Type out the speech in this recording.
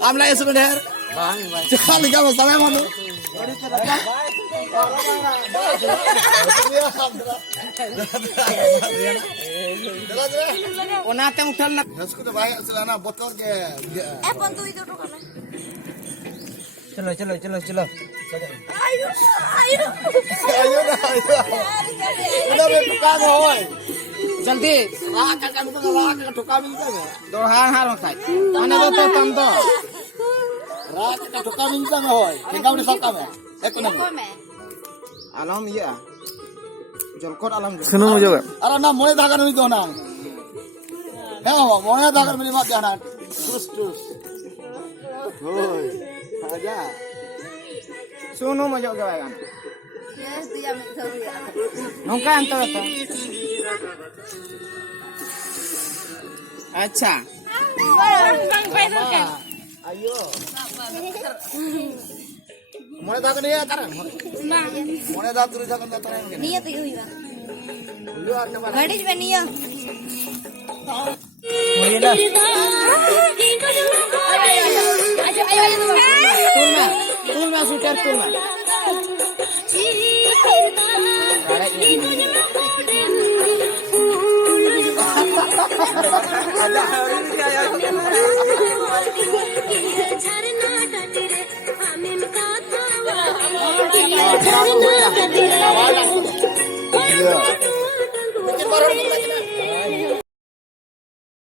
Amla sebentar. Cekal juga masalah mana? Onate uthal na. Hasku to bhai selana botol ke. Pon tu itu kan. Chalo. Ayo. Ayo na. Udah bertukar hoy. Jaldi. Kakak itu kakak tukar minta me. Dor har makai. Ane to tam to. Kakak tukar minta me hoy. Tinggal di sakam me. Ekonomi. Alam iya. Jolkot alam. Suno juga. Ara na mone dagar ni to na. Heh, mone dagar mili mat jana. Terus. Hoy. Aja. Suno mo jo gawa kan. Yes, tu yang tahu ya. Nongka anto to. Acha. Ayo. Mone dagar ni ataran. Mone dagar turu dagar ataran. Niat itu ya. Lu ar na. Gaड़ी में निया Muriela. Tulna sucar tulna. Ada hari